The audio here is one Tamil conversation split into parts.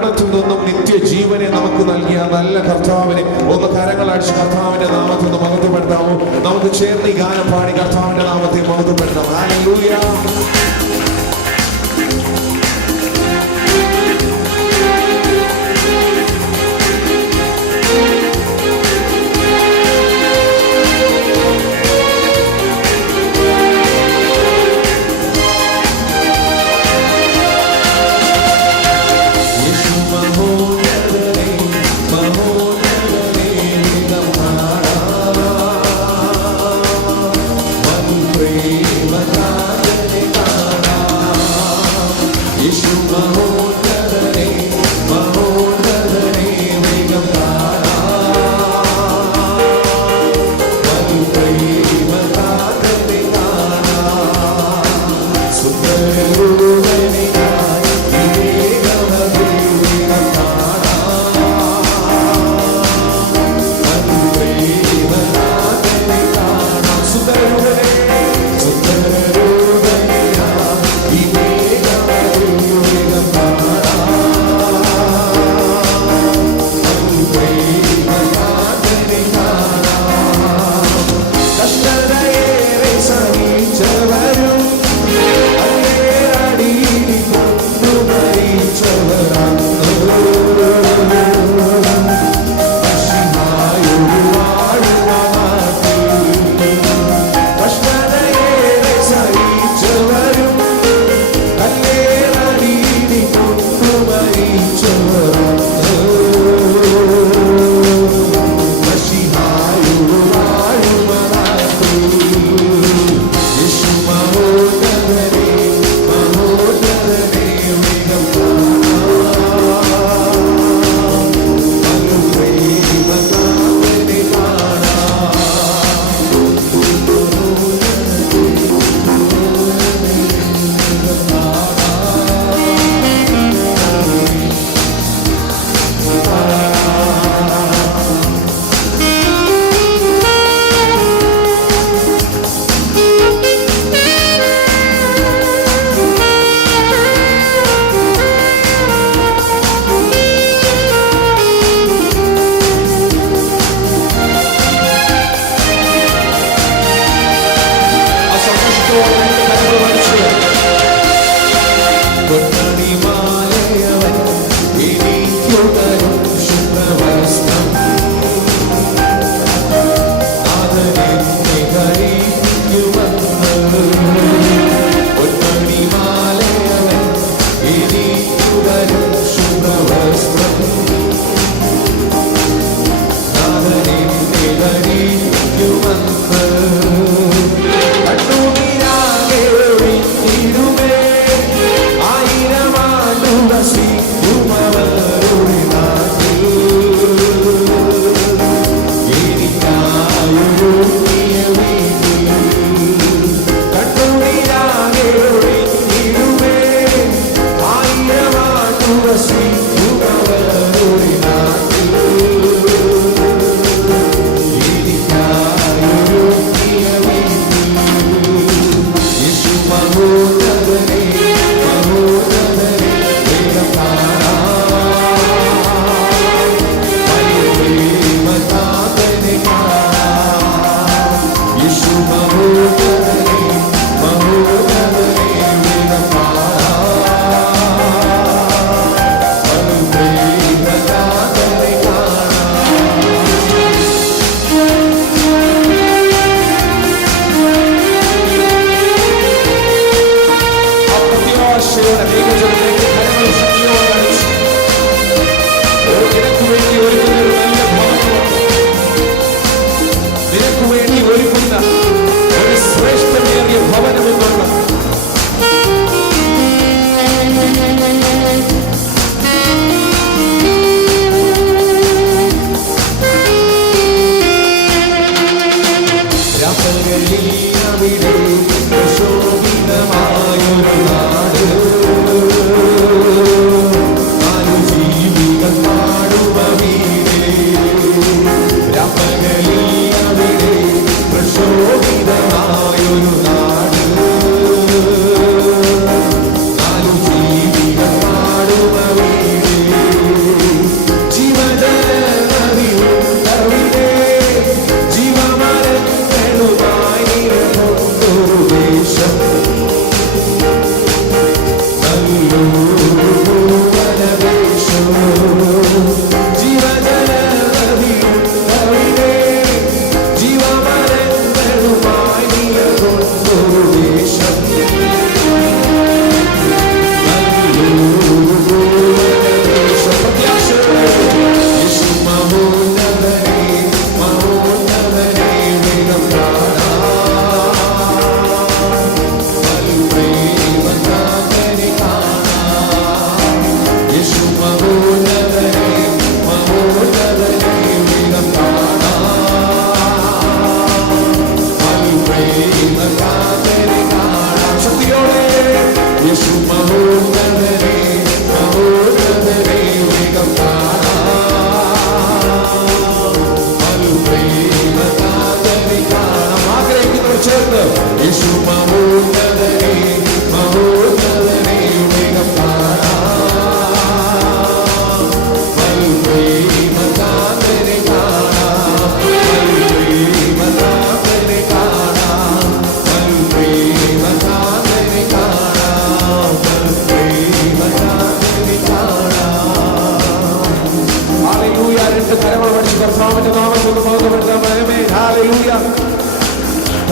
മരണത്തിൽ നിന്നും നിത്യജീവനെ നമുക്ക് നൽകിയ നല്ല കർത്താവിനെ ഒന്ന് കരങ്ങളടിച്ച് കർത്താവിന്റെ നാമത്തെ ഒന്ന് മഹത്വപ്പെടുത്താമോ? നമുക്ക് ചേർന്ന് ഈ ഗാനം പാടി കർത്താവിന്റെ നാമത്തെ മഹത്വപ്പെടുത്താം. Hallelujah.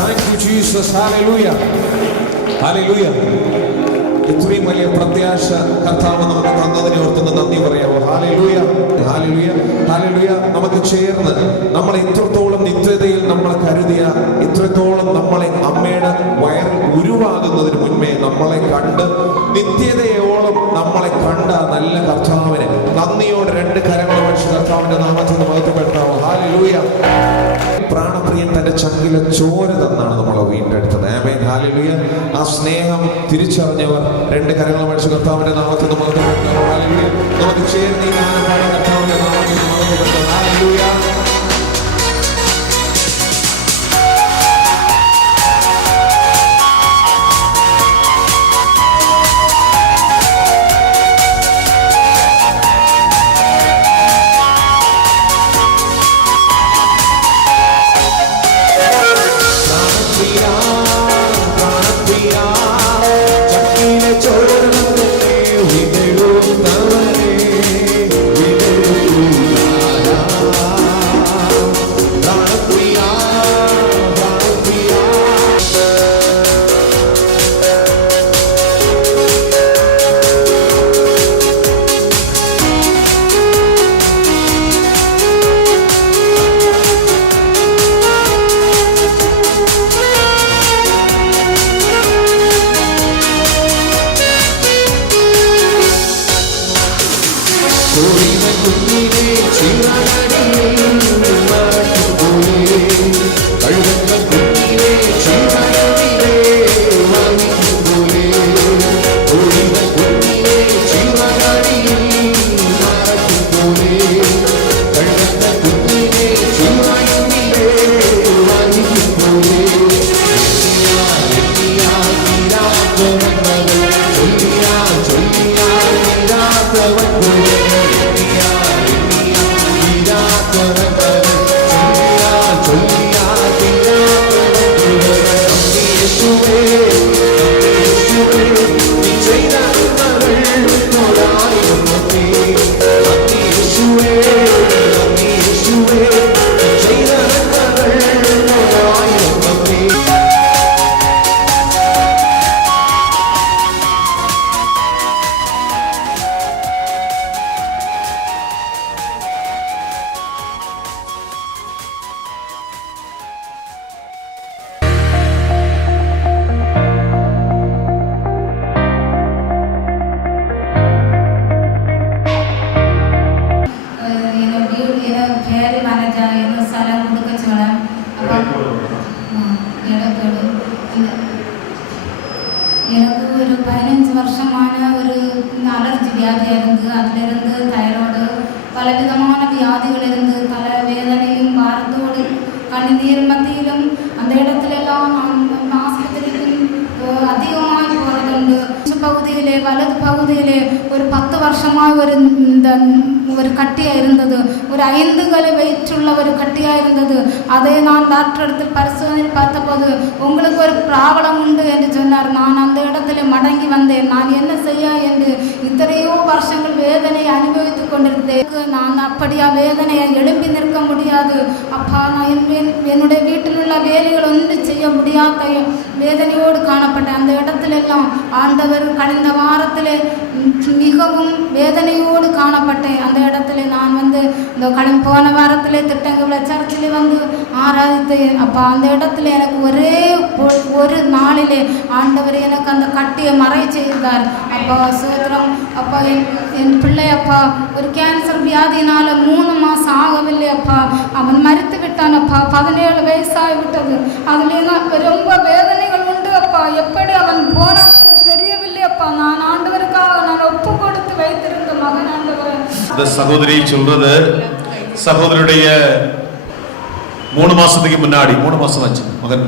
Thank you, Jesus. Hallelujah. Hallelujah. ഇത്രയും വലിയ പ്രത്യാശ കർത്താവ് നമുക്ക് തന്നതിനെ ഓർത്തുന്ന നന്ദി പറയാമോ? Hallelujah, hallelujah, hallelujah. നമുക്ക് ചേർന്ന് നമ്മളെ ഇത്രത്തോളം നിത്യതയിൽ നമ്മളെ കരുതിയ, ഇത്രത്തോളം നമ്മളെ അമ്മയുടെ വയറിൽ ഉരുവാകുന്നതിന് മുൻപേ നമ്മളെ കണ്ട് നിത്യതയോളം നമ്മളെ കണ്ട നല്ല കർത്താവിനെ നന്ദിയോടെ രണ്ട് കരങ്ങൾ വെച്ച് കർത്താവിന്റെ നാമത്തിൽ മഹത്വപ്പെടുത്താമോ? ഹല്ലേലൂയ. പ്രാണപ്രിയൻ തന്റെ ചങ്കിലെ ചോര തന്നാണ് നമ്മളെ വീണ്ടെടുത്തത്. ആമേൻ, ഹല്ലേലൂയ. ആ സ്നേഹം തിരിച്ചറിഞ്ഞവർ രണ്ട് കരങ്ങൾ വെച്ച് കർത്താവിന്റെ നാമത്തിൽ മഹത്വപ്പെടുത്താമോ? ഹല്ലേലൂയ. നമുക്ക് ചേർന്ന് ഈ ഗാനം പാടാം കർത്താവിന്റെ നാമത്തിൽ മഹത്വപ്പെടുത്താം. ഹല്ലേലൂയ. எனக்கு ஒரு 15 வருஷமான ஒரு அலர்ஜி வியாதியாக இருந்து, அதிலிருந்து தைராய்டு, பலவிதமான வியாதிகள் இருந்து, தலைவேதனையும் பாரத்தோடு கண்ணீர் மத்தியிலும் அந்த இடத்துலெல்லாம் நான் ஆஸ்பத்திரிக்கு அதிகமாக போகிறதுண்டு. பகுதியிலே வலது பகுதியிலே ஒரு 10 வருஷமாக ஒரு கட்டியாக இருந்தது. ஒரு 5 கிலோ வெயிറ്റുள்ள ஒரு கட்டியாக இருந்தது. அதை நான் டாக்டர் எடுத்து பரிசோதனை பார்த்தபோது உங்களுக்கு ஒரு ப்ராப்ளம் உண்டு என்று சொன்னார். நான் அந்த இடத்துல மடங்கி வந்தேன். நான் என்ன செய்ய என்று இத்தனையோ வருஷங்கள் வேதனையை அனுபவித்து கொண்டிருந்தேன். நான் அப்படியா வேதனையை எழுப்பி நிற்க முடியாது. அப்பா, நான் என்னுடைய வீட்டில் உள்ள வேலைகள் ஒன்றும் செய்ய முடியாத வேதனையோடு காணப்பட்டேன். அந்த இடத்துலெல்லாம் ஆண்டவர் கடந்த வாரத்தில் மிகவும் வேதனையோடு காணப்பட்டேன். அந்த இடத்துல நான் இந்த போன வாரத்தில் திட்டங்களை சர்ச்சில் ஆராதித்தேன். அப்பா, அந்த இடத்துல எனக்கு ஒரே ஒரு நாளிலே ஆண்டவர் எனக்கு அந்த கட்டியை மறை செய்தார். அப்பா சோதரம். அப்பா, என் பிள்ளை அப்பா ஒரு கேன்சர் வியாதியினால் 3 மாதம் ஆகவில்லை. அப்பா, அவன் மரித்து விட்டான். அப்பா, 17 வயசாகிவிட்டது. அதுல ரொம்ப வேதனைகள் உண்டு. அப்பா, எப்படி அவன் போனான் தெரியவில்லை. அப்பா, நான் ஆண்டவருக்காக நான் ஒப்பு கொடுத்து வைத்திருந்த மகன் ஆண்டவர். இந்த சகோதரி சொல்றது, சகோதரியுடைய 3 மாசத்துக்கு முன்னாடி, 3 மாசம் ஆச்சு மகன்,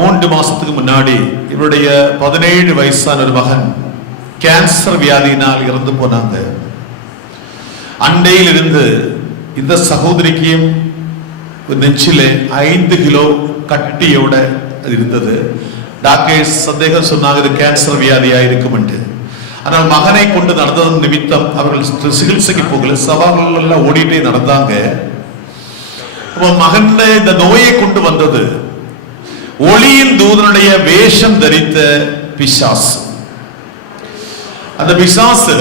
3 மாசத்துக்கு முன்னாடி இவருடைய 17 வயசான ஒரு மகன் கேன்சர் வியாதியினால் இறந்து போனாங்க. அண்டையில் இருந்து இந்த சகோதரிக்கும் நெஞ்சிலே 5 கிலோ கட்டியோட இருந்தது. டாக்டர்ஸ் சந்தேகம் சொன்னாங்க இது கேன்சர் வியாதியா இருக்கும் என்று. ஆனால் மகனை கொண்டு நடந்தது நிமித்தம் அவர்கள் சிகிச்சைக்கு போகல, சவால்கள் எல்லாம் ஓடிட்டே நடந்தாங்க. மகன் இந்த நோயை கொண்டு வந்தது ஒளியின் தூதனுடைய வேஷம் தரித்த பிசாசு. அந்த பிசாசு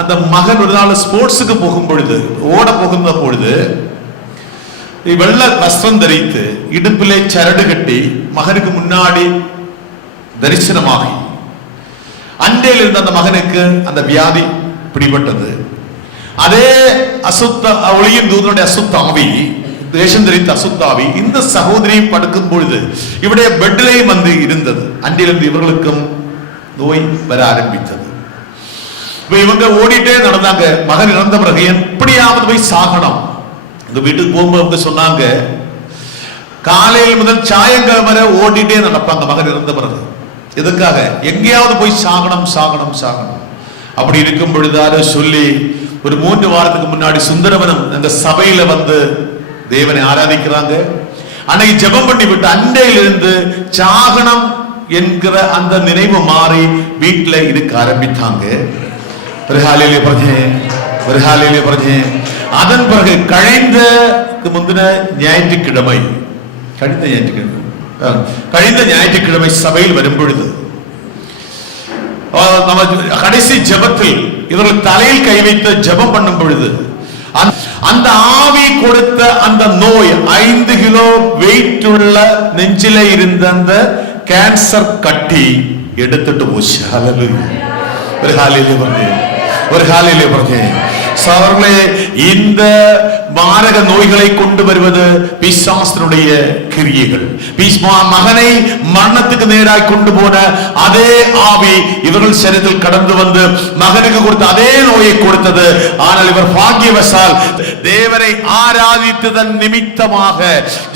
அந்த மகன் ஒரு நாள் ஸ்போர்ட்ஸுக்கு போகும் பொழுது, ஓட போகின்ற பொழுது, வெள்ள வஸ்திரம் தரித்து இடுப்பிலே சரடு கட்டி மகனுக்கு முன்னாடி தரிசனமாகி அண்டையில் இருந்த அந்த மகனுக்கு அந்த வியாதி பிடிபட்டது. அதே ஒளியின் தூதனுடைய அசுத்தாவி, வேஷம் தரித்த அசுத்தாவி இந்த சகோதரியும் படுக்கும் பொழுது இவருடைய பெட்டிலையும் வந்து இருந்தது. அன்றிலிருந்து இவர்களுக்கும் நோய் வர ஆரம்பித்தது. இவங்க ஓடிட்டே நடந்தாங்க. மகன் இறந்த பிறகு எப்படியாவது போய் சாகணும். இந்த வீட்டுக்கு போகும்போது அவங்க சொன்னாங்க, காலையில் முதல் சாயங்காலம் வரை ஓடிட்டே நடப்பாங்க மகன் இறந்த பிறகு. எதுக்காக? எங்கேயாவது போய் சாகணும் சாகணும் சாகணும். அப்படி இருக்கும் பொழுதாரு சொல்லி ஒரு 3 வாரத்துக்கு முன்னாடி சுந்தரவனம் அந்த சபையில வந்து தேவனை ஆராதிக்கிறாங்க. அன்னைக்கு ஜெபம் பண்ணி விட்டு அண்டையிலிருந்து சாகனம் என்கிற அந்த நினைவு மாறி வீட்டுல இருக்க ஆரம்பித்தாங்க. ஒரு ஹalleluya பிரஜே, ஒரு ஹalleluya பிரஜே. அதன் பிறகு கழிந்த முந்தின ஞாயிற்றுக்கிழமை, கழிந்த ஞாயிற்றுக்கிழமை சபையில் வரும் பொழுது கடைசி ஜெபத்தில் இவர்கள் தலையில் கை வைத்து ஜெபம் பண்ணும் பொழுது அந்த ஆவி கொடுத்த அந்த நோய் 5 கிலோ வெயிட் உள்ள நெஞ்சில இருந்த அந்த கேன்சர் கட்டி எடுத்துட்டு போச்சு. ஹalleluya, ஒரு ஹalleluya பிரஜே, ஒரு ஹalleluya பிரஜே. சகோதரர்களே, இந்த மாரக நோய்களை கொண்டு வருவது பிசாசினுடைய கிரியைகள். மகனை மரணத்துக்கு நேராய் கொண்டு போன அதே ஆவி இவர்கள் சரீரத்தில் கடந்து வந்து மகனுக்கு கொடுத்த அதே நோயை கொடுத்தது. ஆனால் இவர் பாக்கியவசால் தேவனை ஆராதித்ததன் நிமித்தமாக,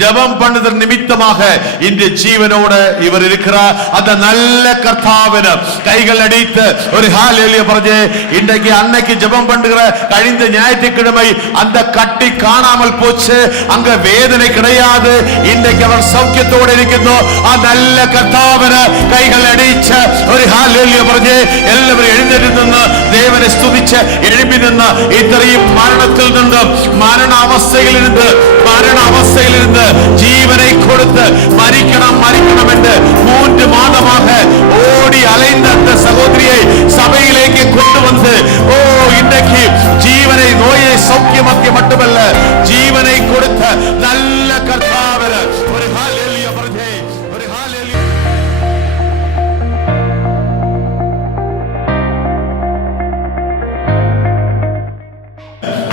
ஜெபம் பண்ணதன் நிமித்தமாக இன்று ஜீவனோட இவர் இருக்கிறார். அந்த நல்ல கர்த்தாவின் கைகள் அடித்து ஒரு ஹalleluya பிரஜே. இன்றைக்கு அன்னைக்கு ஜெபம் பண்ணுகிற கழிந்த ஞாயிற்றுக்கிழமை அந்த கட்டி காணாமல் போச்சு. அங்க வேதனை கிடையாது. இன்றைக்கு அவர் சௌக்கியத்தோடு இருக்கின்றோம். நல்ல கர்த்தாவின் கைகள் அடிச்ச ஒரு ஹalleluya பிரஜே. எல்லாரும் எழுந்திருந்து தேவனை ஸ்துதிச்ச எழுப்பி நின்று இத்தனையும் மரணத்தில் நின்று மரண அவஸ்தையில் இருந்து ஜீவனை கொடுத்து மரிக்கணும் என்று 3 மாதமாக ஓடி அலைந்த அந்த சகோதரியை சபையிலேக்கு கொண்டு வந்து இன்றைக்கு ஜீவனை, நோயை சௌக்கியமாக்கி மட்டுமல்ல ஜீவனை கொடுத்த நல்ல கர்த்தாவின் ஒரு ஹalleluya பிரஜே, ஒரு ஹalleluya.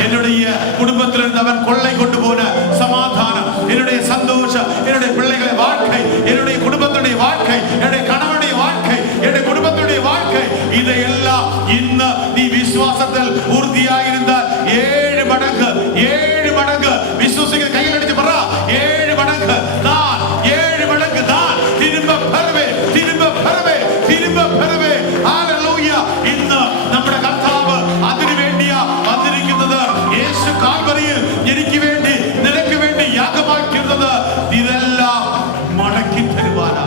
என்னுடைய குடும்பத்தில் இருந்தவன் கொள்ளை கொண்டு போன சமாதானம், என்னுடைய சந்தோஷம், என்னுடைய பிள்ளைகளை வாழ்க்கை, என்னுடைய குடும்பத்துடைய வாழ்க்கை, என்னுடைய கணவனுடைய வாழ்க்கை, என்னுடைய குடும்பத்துடைய வாழ்க்கை, இதையெல்லாம் இன்னும் நீ விசுவாசத்தில் உறுதியாக இருந்தால் 7 மடங்கு விசுவாசிக்க கையில் அடிச்சு பண்றா. 7 மடங்கு நான், 7 மடங்கு நான் திரும்ப பெறவே. ஹalleluya. இன்னும் നമ്മുടെ കർത്താവ് അതിനു വേണ്ടിയാ വന്നിരിക്കുന്നത്. യേശു കാൽവരിയിൽ എനിക്ക് വേണ്ടി നിനക്ക് വേണ്ടി യാഗമാക്കിയത്. ഇതെല്ലാം മടക്കി തരുവാനാ.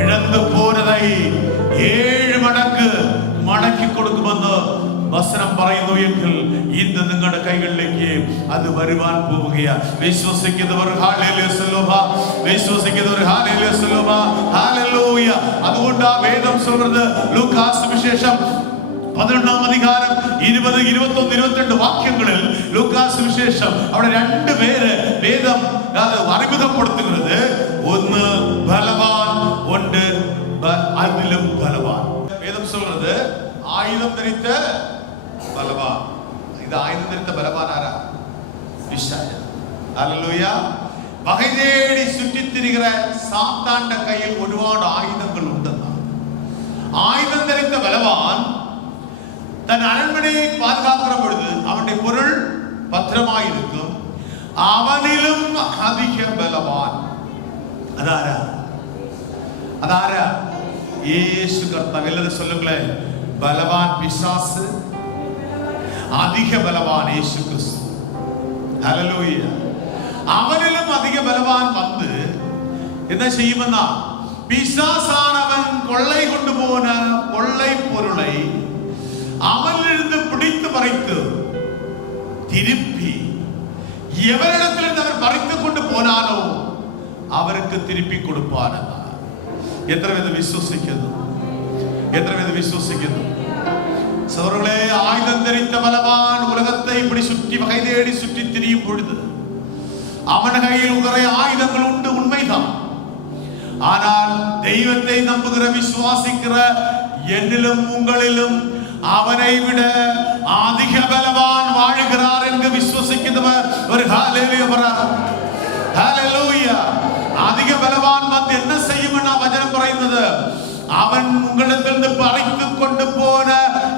ഇഴന്നു പോനதை 7 മടങ്ങ് മടക്കി കൊടുക്കുമെന്ന് വചനം പറയുന്നു എങ്കിൽ ഇന്ന് നിങ്ങളുടെ കൈകളിലേക്ക് അത് വരുവാൻ പോവുകയാണ്. വിശ്വസിക്കുന്നവർ ഹല്ലേലൂയ സല്ലുഹ, വിശ്വസിക്കുന്നവർ ഹല്ലേലൂയ സല്ലുഹ, ഹല്ലേലൂയ. അതുകൊണ്ട് ആ വേദം சொல்றது ലൂക്കാസ് സുവിശേഷം 11-ാം അധികാരം 20, 21, 22 വാക്യങ്ങളിൽ ലൂക്കാസ് സുവിശേഷം അവിടെ 2 പേര് വേദം അറിമുഖപ്പെടുത്തുന്നത്. ഒന്ന് ബലവാൻ, ஒன்று அதிலும் பலவான். வேதம் சொல்றது ஆயுதம் தரித்த பலவான். இது ஆயுதம் தரித்த பலவான் ஆரா? பிசாசு. ஹல்லேலூயா. வகை தேடி சுற்றித் திரிகிற சாத்தாண்ட கையில் ഒരുപാട് ஆயுதங்கள் உண்டெന്നാണ്. ஆயுதம் தரித்த பலவான் தன் அரண்மனையை பாதுகாக்கிற பொழுது அவனுடைய பொருள் பத்திரமாயிருக்கும். அவனிலும் அதிக பலவான் அதாரா? இயேசு கர்த்தர். எல்லாரும் சொல்லுங்களேன், பலவான் பிசாசு, அதிக பலவான் இயேசு கிறிஸ்து. ஹல்லேலூயா. அவனிலும் அதிக பலவான் வந்து என்ன செய்யும்னா, பிசாசானவன் கொள்ளை கொண்டு போன கொள்ளை பொருளை அவனிலிருந்து பிடித்து பறித்து திருப்பி எவரிடத்திலிருந்து அவர் பறித்துக் கொண்டு போனானோ അവർക്ക് തിരുപ്പി കൊടുപ്പാനെന്ന്. എത്ര പേര് വിശ്വസിക്കുന്നു? എത്ര പേര് വിശ്വസിക്കുന്നു? சகோதரர்களே, ஆயுதம் தரித்த பலவான் உலகத்தை இப்படி சுற்றி வகை தேடி சுற்றி திரியும் பொழுது அவன் கையில் நிறைய ஆயுதங்கள் உண்டு, உண்மைதான். ஆனால் தெய்வத்தை நம்புகிற விசுவாசிக்கிற என்னிலும் உங்களிலும் அவனை விட அதிக பலவான் வாழுகிறார் என்று விசுவசிக்கிறவர் ஒரு ஹalleluya. ஹalleluya. அதிக பலவான் வந்து என்ன செய்யும் என வചനം പറയുന്നത്, அவன் உங்களிடத்திலிருந்து பறித்து கொண்டு போன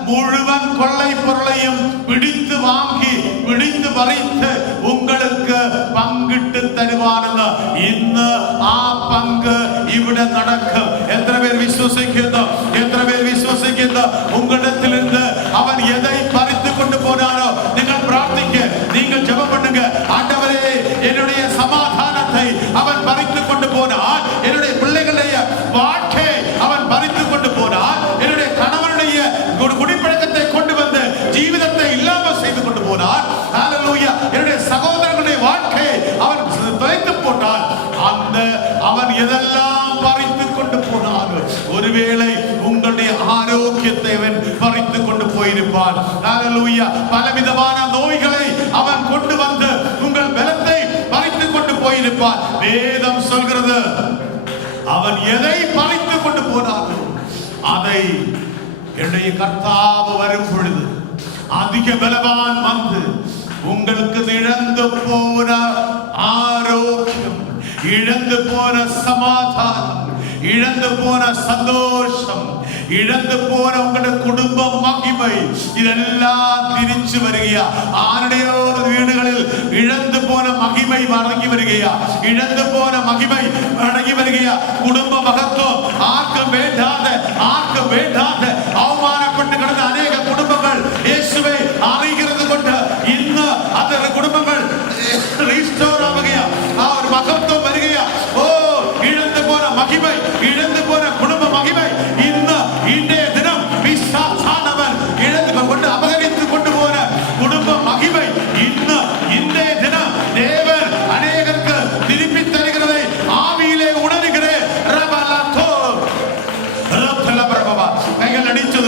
முழுவன் கொள்ளை பொருளையும் பிடித்து வாங்கி பிடித்து பறித்து உங்களுக்கு பங்கிட்டு தருவாനെന്ന്. ഇന്ന് ആ പങ്ക് ഇവിടെ നടക്കും. എത്ര പേർ വിശ്വസിക്കുന്നു? എത്ര പേർ വിശ്വസിക്കുന്നു? உங்களிடத்திலிருந்து அவன் எதை பறித்து கொண்டு போனானோ நீங்கள் பிரார்த்திக்க, நீங்கள் ஜெபம் பண்ணுங்க. ஆண்டவரே, என்னுடைய சமாதானத்தை அவன் பறித்து கொண்டு போனான், என்னுடைய பிள்ளைகளுடைய வாழ்க்கை அவன் பறித்து கொண்டு போனான், என்னுடைய கணவனுடைய குடிப்பழக்கத்தை கொண்டு வந்து ஜீவிதத்தை இல்லாமல் செய்து கொண்டு போனான். ஹalleluya. என்னுடைய சகோதரனுடைய வாழ்க்கையை அவன் தொலைத்து போட்டான். அந்த அவன் எதெல்லாம் பறித்து கொண்டு போனான், ஒருவேளை உங்களுடைய ஆரோக்கியத்தை அவன் பறித்து கொண்டு போயிருப்பான். ஹalleluya. பலவிதமான நோய்களை அவன் கொண்டு வந்து உங்கள் பலத்தை பறித்து கொண்டு போயிருப்பான். வேதம் சொல்கிறது, அவன் எதை பறித்து கொண்டு போனானோ அதை என்னுடைய கர்த்தாവ് வரும் பொழுது அதிக பலவான் வந்து உங்களுக்கு இழந்து போன ஆரோக்கியம், இழந்து போன சமாதானம், இழந்து போன சந்தோஷம், இழந்து போன உங்களுடைய குடும்ப மகிமை இதெல்லாம் തിരിച്ചു വരികയാ. ആരുടെയോ വീടുകളിൽ ഇഴന്നു പോന മഹിമൈ മടങ്ങി വരികയാ. ഇഴന്നു പോന മഹിമൈ മടങ്ങി വരികയാ. കുടുംബ മഹത്വം ആർക്കും വേണ്ടാതെ അവമാനപ്പെട്ട് കിടന്ന അനേക കുടുംബങ്ങൾ യേശുവെ അറിയുന്നത് കൊണ്ട് ഇന്ന് അത് കുടുംബങ്ങൾ റീസ്റ്റോർ ആവുകയാ. ആ ഒരു മഹത്വം വരികയാ. ഓ, ഇഴന്നു പോന മഹിമൈ, ഇഴന്നു പോന കുടുംബ മഹിമൈ ഇന്ന് ഇന്നേ ദിനം പിശാചാനവൻ ഇഴന്നു കൊണ്ട് അപഹരിച്ചു കൊണ്ടുപോന കുടുംബ മഹിമൈ ഇന്ന് ഇന്നേ ദിനം ദേവൻ അനേകർക്ക് തിരുപ്പി തരുகிறதை ആവിയിലെ ഉണരുகிறേ. കൈകൾ അടിച്ചു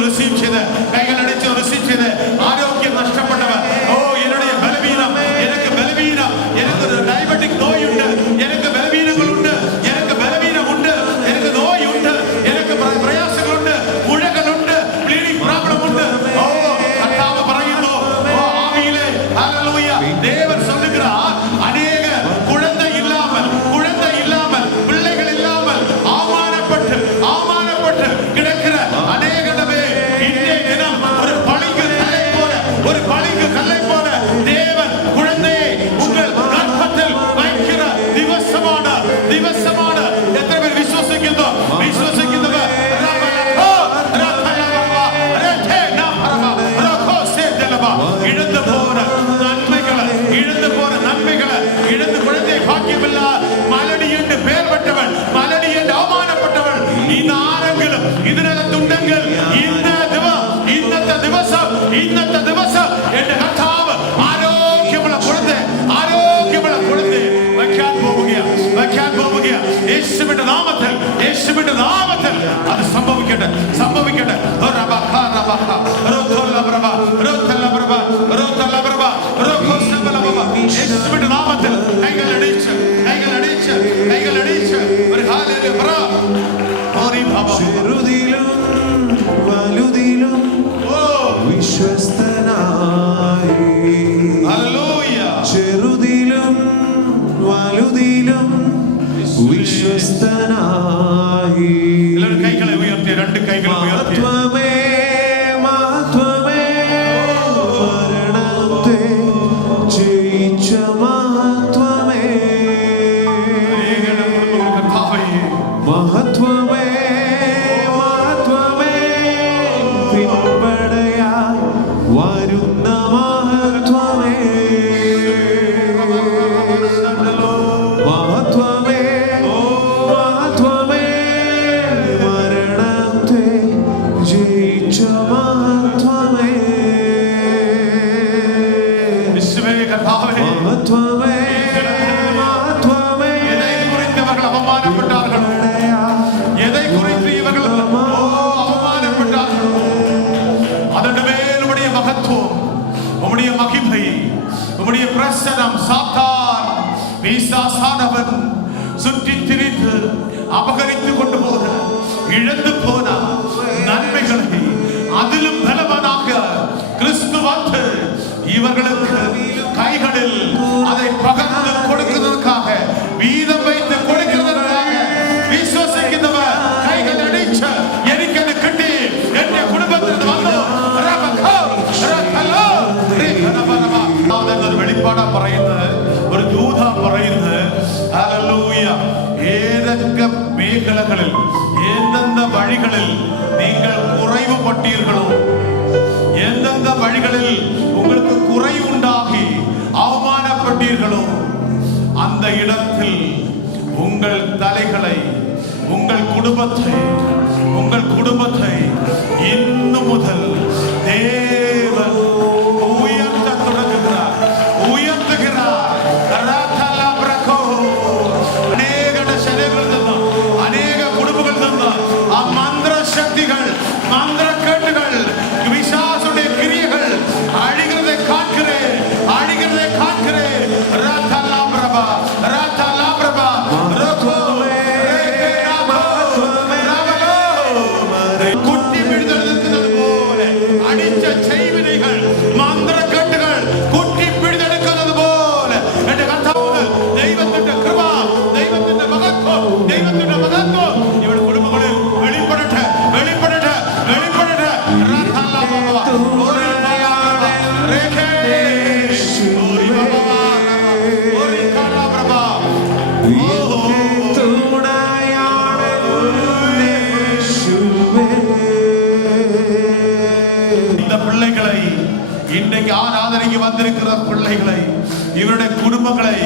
റിസീവ് ചെയ്ത് ആരോഗ്യം നഷ്ടപ്പെട്ടവർ, ഓ என்னுடைய ബലവീനം, എനിക്ക് ബലവീനം, എനിക്കൊരു ഡയബറ്റിക് നോയുണ്ട്, എനിക്ക് ബലവീനങ്ങളുണ്ട്, എനിക്ക് ബലവീനമുണ്ട്, എനിക്ക് നോയുണ്ട്, എനിക്ക് പ്രയാസങ്ങളുണ്ട്, മുഴകളുണ്ട്, ബ്ലീഡിംഗ് പ്രോബ്ലം ഉണ്ട്. ഓ, കർത്താവ് പറയുന്നു, ഓ ആവിയിലെ ഹല്ലേലൂയ, ദേവൻ சொல்லுகிறார், അനേക കുഴந்தை இல்லாமல் பிள்ளைகள் இல்லாமல் அவமானப்பட்டு கிடக்கிற அநேகமே இன்றைய தினம் ஒரு பளிங்கு கல்லை போல தேவன் குழந்தையை உங்கள் கர்ப்பத்தில் வைக்கிற திவசமான எத்தனை பேர் விசுவசிக்கிறோம்? இழந்து போன நன்மைகளை இழந்து குழந்தை பாக்கியமில்ல மலடி என்று பெயர் பெற்றவன், மலடி என்று அவமானப்பட்டவன், இந்த ஆரங்களும் ഇതിനകത്തുണ്ടെങ്കിൽ ഇന്നത്തെ ദിവസം എന്റെ കർത്താവ് ആരോഗ്യമുള്ള കുഴந்தை വയ്ക്കാൻ പോവുകയാ. യേശുവിന്റെ നാമത്തിൽ അത് സംഭവിക്കട്ടെ. യേശുവിന്റെ നാമത്തിൽ കൈകൾ അടിച്ച് ഒരു ഹല്ലേലൂയ പറ. ചെറുതിലും വലുതിലും വിശ്വസ്തനായി, ചെറുതിലും വലുതിലും വിശ്വസ്തനായി. കൈകളെ ഉയർത്തി, രണ്ട് കൈകളെ ഉയർത്തി. മഹത്വമേ മരണത്തെ ജയിച്ച മഹത്വമേ, മഹത്വമേ പിൻപടയായി വരുന്ന മഹത്വമേ, മഹത്വമേ മരണത്തെ ജയിച്ച മഹത്വമേ, മഹത്വമേ பிரசனம் சாத்தான் பிசாசானவன் சுற்றி திரிந்து அபகரித்து கொண்டு போன இழந்து போன நன்மைகளை அதிலும் பலவனாக கிறிஸ்து வந்து இவர்களுக்கு கைகளில் அதை பகிர்ந்து கொடுக்கிறதற்காக வீதம் வைத்து கொடுக்கிறதற்காக விசுவாசிக்கிறவர் கைகள் அடிச்ச எனக்கு அது கிட்டி என் குடும்பத்தில் வந்து ഒരു വെളിപ്പാടാ പറയുന്നത്, ഒരു ദൂതാ പറയുന്നത്. ഹല്ലേലൂയ. ഏതൊക്കെ മേഖലകളിൽ எந்தெந்த வழிகளில் நீங்கள் குறைவுபட்டீர்களோ, எந்தெந்த வழிகளில் உங்களுக்கு குறைவு உண்டாகி அவமானப்பட்டீர்களோ, அந்த இடத்தில் உங்கள் தலைகளை, உங்கள் குடும்பத்தை இன்று முதல் தேவன் உயர்த்த தொடங்குகிறார், உயர்த்துகிறார். அநேக சனைகள் தந்தான், அநேக குடும்பங்கள் தந்தான். மந்திர சக்திகள், மந்திர கேட்டுகள், விசாசுடைய கிரியைகள் அழிகிறதை காண்கிறேன், அழிகிறதை காண்கிறேன். ராத்தலா பிரபா, ராத்தலா பிரபா, ரோகோ குட்டி பிடித்தெடுக்கிறது போல அடிச்ச செய்வினைகள், மந்திர கேட்டுகள் குட்டி பிடித்தெடுக்கிறது போல என்ற கர்த்தாவே, தெய்வத்தின் கிருபா, தெய்வத்தின் மகத்துவம், தெய்வத்தின் மகத்துவம் இவருடைய குடும்பங்களில் வெளிப்படட்ட, வெளிப்படட்ட, வெளிப்படட்ட. ராத்தலா பிரபா, ஓரி பாபா, ரேகே ஓரி பாபா, ஓரி காலா பிரபா. இந்த பிள்ளைகளை, இன்றைக்கு ஆராதனைக்கு வந்திருக்கிற பிள்ளைகளை, இவருடைய குடும்பங்களை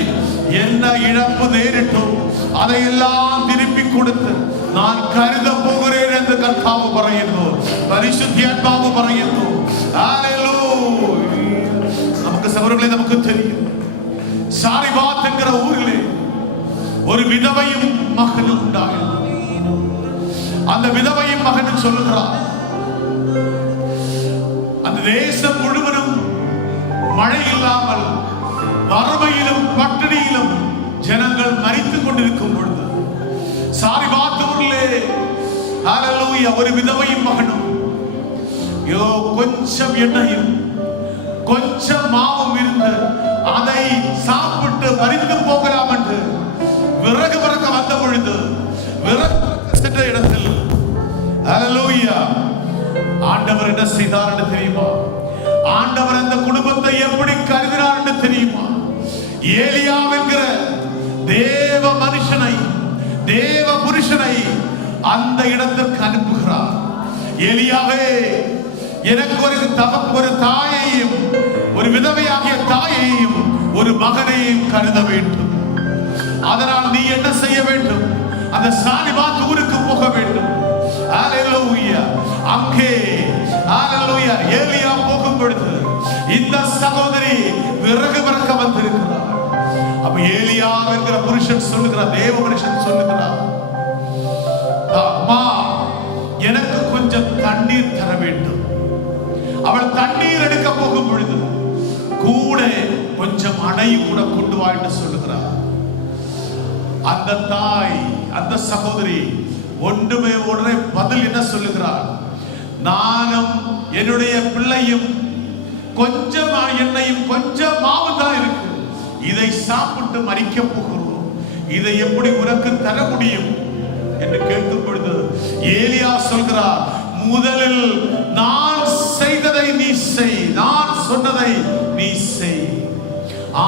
என்ன இழப்பு நேரிட்டும் அதையெல்லாம் திருப்பி கொடுத்து நான் கருத போகிறேன் என்று கர்த்தாവ് പറയുന്നു, പരിശുദ്ധാത്മാവ് പറയുന്നു. ഹല്ലേലൂയ. നമുക്ക് സഹോദരങ്ങളെ, നമുക്ക് தெரியும், சாரிபாத் என்கிற ஊரிலே ஒரு விதவையும் மகனும் உண்டாயின. அந்த விதவையும் மகனும் சொல்லுகிறார், அந்த தேசம் முழுவதும் மழை இல்லாமல் வறுமையிலும் பட்டினியிலும் ஜனங்கள் மரித்துக் கொண்டிருக்கும் பொழுது சாரிபாத் ஊரிலே ஹல்லேலூயா ஒரு விதவையும் மகனும் கொஞ்சம் எண்ணெயும் கொஞ்சம் மாவும் இருந்து அதை சாப்பிட்டு மரித்து போகலாம் என்று விறகு பறக்க வந்த பொழுது, விறகு சென்ற இடத்தில் ஹல்லேலூயா ஆண்டவர் என்ன செய்தார் என்று தெரியுமா? ஆண்டவர் அந்த குடும்பத்தை எப்படி கருதினார் என்று தெரியுமா? ஏலியா என்கிற தேவ மனுஷனை, தேவ புருஷனை அந்த இடத்திற்கு அனுப்புகிறார். ஏலியாவே, எனக்கு ஒரு தாயையும், ஒரு விதவையாகிய தாயையும், ஒரு மகனையும் கருத வேண்டும். அதனால் நீ என்ன செய்ய வேண்டும்? அந்த சாரிபாத் ஊருக்கு போக வேண்டும். ஹல்லேலூயா. அங்கே ஹல்லேலூயா ஏலியா போகும் பொழுது இந்த சகோதரி விறகு பறக்க வந்திருக்கிறார். அப்ப ஏலியா என்கிற புருஷன் சொல்லுகிறார், தேவ புருஷன் சொல்லுகிறார், அம்மா எனக்கு கொஞ்சம் தண்ணீர் தர வேண்டும். அவள் தண்ணீர் எடுக்க போகும் பொழுது கூட கொஞ்சம் அணையும் கூட கொண்டு வா என்று சொல்லுகிறார். அந்த தாய், அந்த சகோதரி உடனே பதில் என்ன சொல்லுகிறார்? நானும் என்னுடைய பிள்ளையும் கொஞ்சம் எண்ணெயும் கொஞ்சம் மாவு தான் இருக்கு, இதை சாப்பிட்டு மரிக்க போகிறோம், இதை எப்படி உனக்கு தர முடியும் என்று கேட்கும் பொழுது ஏலியா சொல்கிறார், முதலில் நான் செய்ததை நீ செய், நான் சொன்னதை நீ செய்,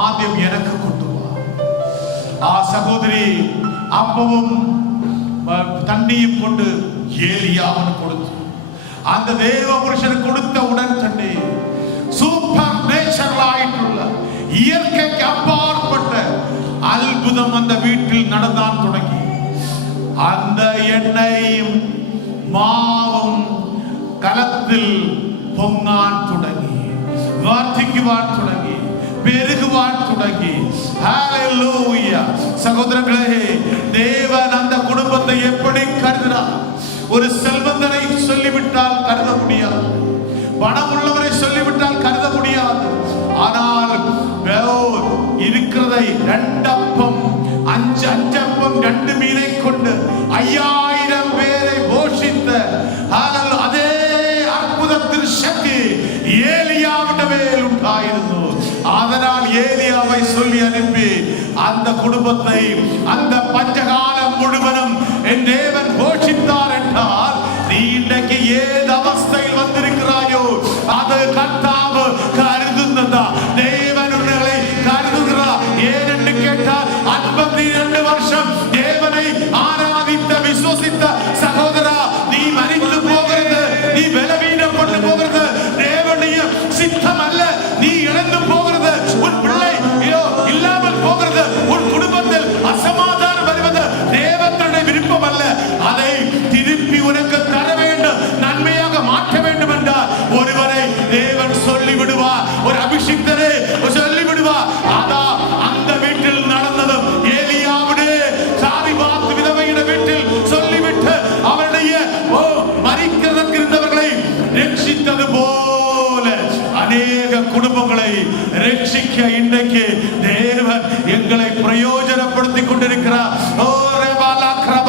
ஆദ്യം எனக்கு கொண்டு வா. சகோதரி அப்பவும் தண்ணியும் கொண்டு ஏலியாவுக்கு கொடுத்து, அந்த தேவ புருஷனுக்கு கொடுத்த உடன் தண்ணி சூப்பர் நேச்சுரல் ஆயிட்டுள்ள இயற்கைக்கு அப்பாற்பட்ட அற்புதம் அந்த வீட்டில் நடந்தான் தொடங்கி, அந்த எண்ணெயும் மாவும் களத்தில் பொங்கான் தொடங்கி, வார்த்திக்குவான் தொடங்கி, பெருகுவான் தொடங்கி. ஹல்லேலூயா. சகோதரர்களே, தேவன் அந்த குடும்பத்தை எப்படி கருதினார்? ஒரு செல்வந்தனை சொல்லிவிட்டால் கருத முடியாது, பணம் உள்ளவரை சொல்லிவிட்டால் கருத முடியாது. ஆனால் குடும்பத்தை அந்த பஞ்சகாலம் முழுவதும் என் தேவன் போஷித்தார் என்றால், நீ இன்றைக்கு ஏது அவஸ்தையில் வந்திருக்கிறாயோ அது கர்த்தாവ് கருதுന്നതാ. தேவன் உன்னை கருதுகிறார். ஏனென்று கேட்டால் 52 வருஷம் தேவனை ஆராதித்த விசுவசித்த சகோதரா, நீ மரித்து போகிறது, நீ பலவீனப்பட்டு போகிறது தேவனுடைய சித்தம் அல்ல. நீ இழந்து போகிறது, உன் பிள்ளை இல்லாமல் போகிறது, உன் குடும்பத்தில் அசமாதானம் வருவது தேவனுடைய விருப்பம் அல்ல. அதை திருப்பி உனக்கு தர வேண்டும், நன்மையாக மாற்ற வேண்டும் என்றால் ஒருவரை தேவன் சொல்லிவிடுவார், ஒரு அபிஷிக்தரை சொல்லிவிடுவார். அதான் அந்த வீட்டில் நடந்ததும் ஏலியாவுடைய சாரிபாத் விதவையின் வீட்டில் சொல்லிவிட்டு அவருடைய மரிக்கிறதற்கு இருந்தவர்களை ரட்சித்தது போல அநேக குடும்பங்களை ரட்சிக்க இன்றைக்கு தேவன் எங்களை பிரயோஜனப்படுத்திக் கொண்டிருக்கிறார்.